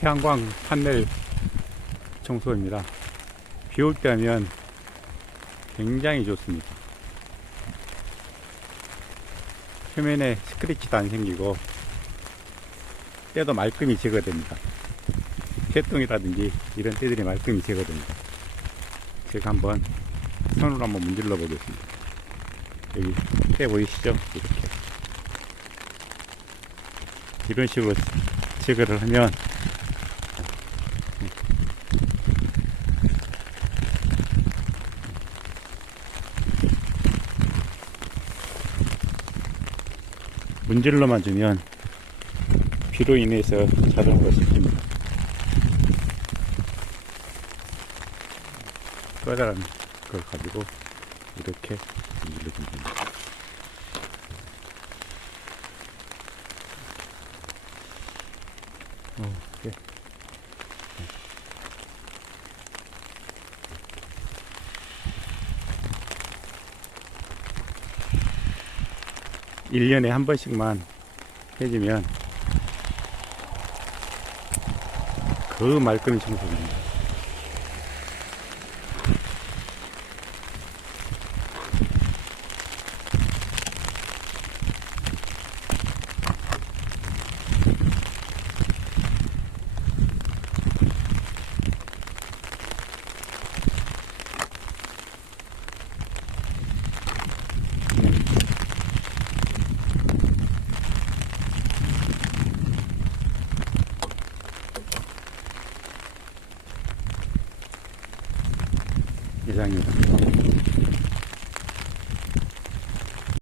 태양광 판넬 청소입니다. 비 올때 하면 굉장히 좋습니다. 표면에 스크래치도 안 생기고 때도 말끔히 제거됩니다. 새똥이라든지 이런 때들이 말끔히 제거됩니다. 제가 한번 손으로 한번 문질러 보겠습니다. 여기 때 보이시죠? 이렇게 이런 식으로 제거를 하면 문질러만 주면 비로 인해서 자동으로 씻깁니다. 커다란 걸 가지고 이렇게 문질러주면 됩니다. 어, 네. 1년에 한 번씩만 해주면 그 말끔히 청소됩니다. и Леонидом.